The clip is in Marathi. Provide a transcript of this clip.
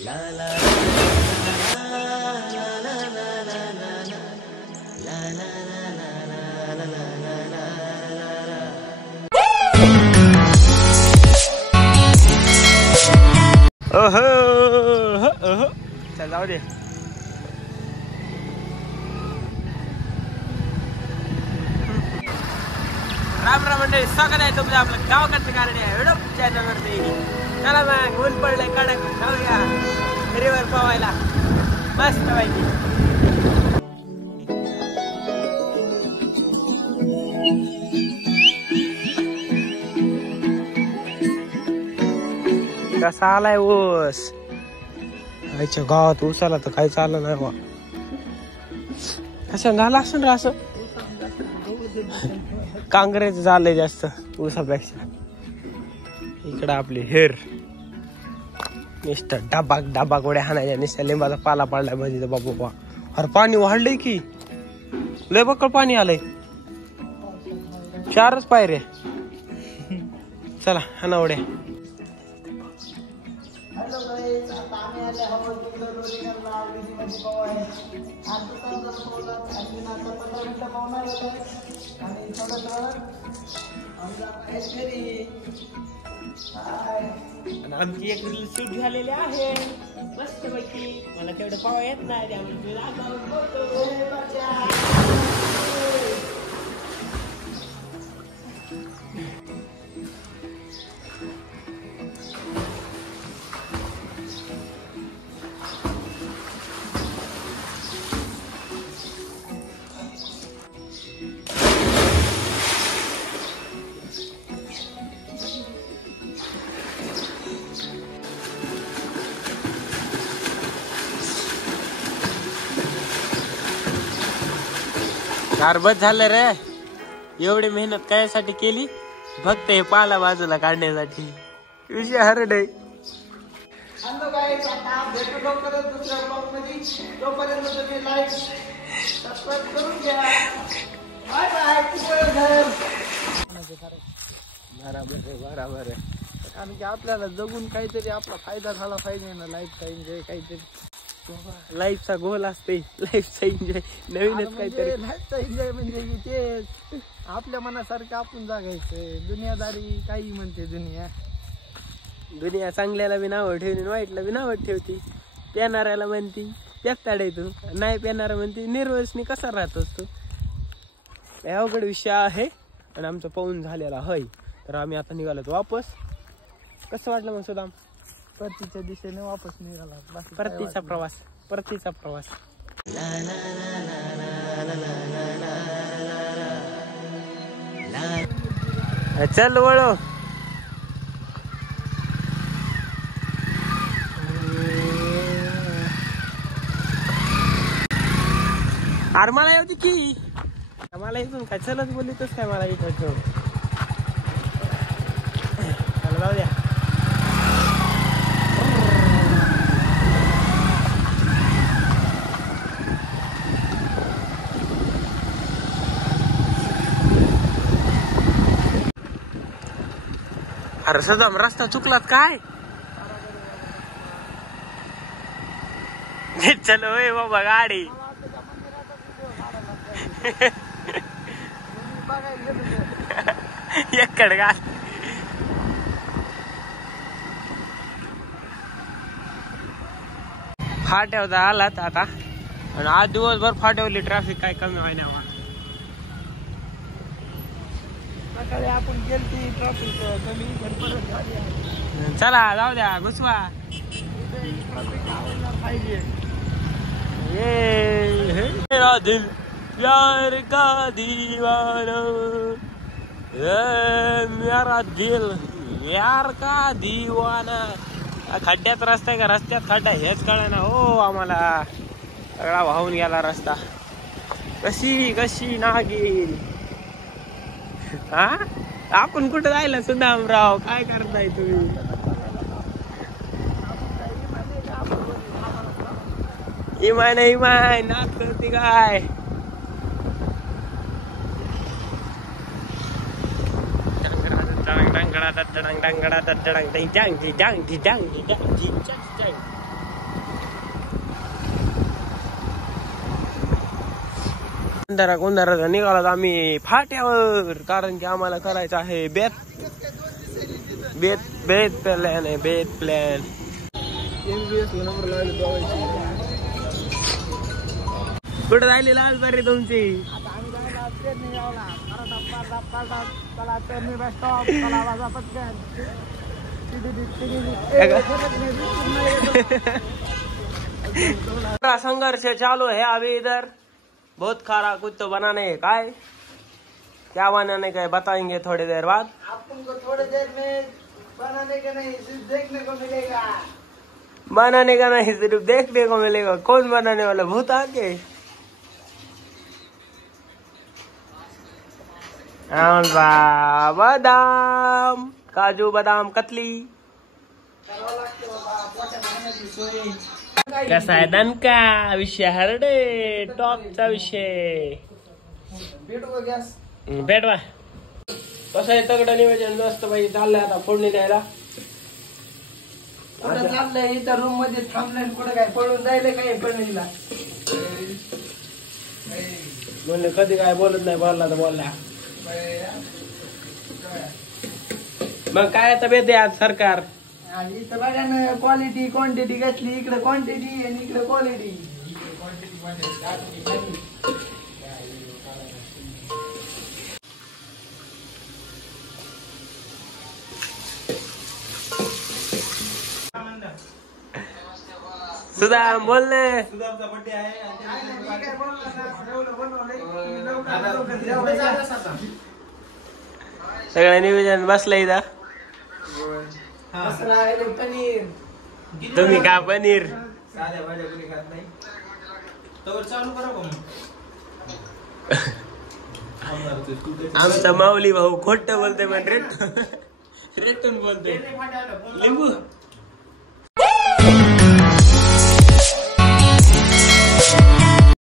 चल जाऊ दे. राम राम मंडळी, स्वागत आहे तुमचं आपलं गावाकडचं गार्डन आहे युट्यूब चॅनलवरती. चला मग, ऊन पडलंय कडक, जाऊया हिरीवर पवायला मस्त पाहिजे. कसा आलाय ऊस? आईच्या गावात ऊसाला तर काही चाललं नाही बा. कसं झालं असं रा असं काँग्रेस झालंय जास्त ऊसापेक्षा. इकडं आपली हेर नुसतं डाबाक गोड्या हाणायच्या, नुसत्या लिंबाचा पाला पडलाय म्हणजे बाबा. अरे पाणी वाढलंय की लय बक्कळ पाणी आलंय. 4च पायऱ्या. चला हाना उड्या. आमची एक शूट झालेली आहे मस्त पैकी. मला तेवढं पावा येत नाही त्यामुळे बस झालं रे. एवढी मेहनत कायसाठी केली? फक्त हे पाला बाजूला काढण्यासाठी. विषय हरड आहे. बरोबर आहे. कारण की आपल्याला जगून काहीतरी आपला फायदा झाला पाहिजे ना. लाईफचा एन्जॉय काहीतरी. लाईफचा गोल असते, लाईफचा एन्जॉय नवीनच काहीतरी. लाईफचा एन्जॉय म्हणजे ते आपल्या मनासारखं आपण जगायचं. दुनियादारी काही म्हणते दुनिया चांगल्याला बी नावं ठेवली, वाईटला बी नावं ठेवती. पेनाऱ्याला म्हणती पेकताडे तू, नाही पेनारा म्हणती निर्वसनी कसा राहतोस तू. अवघड विषय आहे. आणि आमचं पाहून झालेला आहे. तर आम्ही आता निघालो वापस. कसं वाटलं मग सुदाम? परतीच्या दिशेने वापस निघाला. परतीचा प्रवास. चल वळो. अरे मला येऊ दे की. मला इथून काय चलत बोलितच काय मला इथं ठेव. जाऊ द्या. अरे सदाम, रस्ता चुकलात काय? चलो ए बाबा गाडी. एकड गा. फाट्यावर आलात आता. आणि आज दिवसभर फाट्यावरली ट्रॅफिक काय कमी व्हाय नाही. सकाळी आपण गेलती ट्रॅफिक कमी परत झाली. चला जाऊ द्या घुसवा. पाहिजे मेरा दिल प्यार का दीवाना, मेरा दिल प्यार का दीवाना. खड्ड्यात रस्ता का रस्त्यात खड्डा हेच कळ ना हो आम्हाला. सगळा वाहून गेला रस्ता. कशी नागेल. हा आपण कुठं जायला सुदामराव? काय करताय तुम्ही? इमान नाक करते काय? कोंधारा निघालात आम्ही फाट्यावर, कारण की आम्हाला करायचं आहे बेत प्लॅन आहे, बेत प्लॅन. कुठे राहिली लालबारी तुमची? संघर्ष चालू है अभी इधर, बहुत खारा कुछ तो बनाने है. काय क्या बनाने का है बताएंगे थोड़ी देर बाद. आपको थोड़ी देर में बनाने का नहीं सिर्फ देखने को मिलेगा. बनाने का नहीं सिर्फ देखने को मिलेगा. कौन बनाने वाला? भूत आके. बादाम, काजू बदाम कतली. कसा आहे दणका? विषय हरडे, टॉपचा विषय. भेटवा. कसं आहे तगडं नियोजन मस्त बाई चाललंय आता फोडणी द्यायला. कुठं चाललंय? इथं रूम मध्ये थांबलंय. कुठं काय पळून जायला काय फोडणीला? म्हणले कधी काय बोलत नाही, बोलला तर बोलला. मग काय तब्येत आहे आज सरकार? इथं बघा ना, क्वालिटी क्वांटिटी घेतली. इकडे क्वांटिटी आणि इकडे क्वालिटी. सुदाम बोलणे. सुदामचा बर्थडे आहे. सगळं नियोजन बसलं इथं. पनीर. तुम्ही का पनीर? साध्या भाज्या कोणी खात नाही. तर चालू करा मग. आमचा माऊली भाऊ खोट बोलते पण रेटून बोलते. लिंबू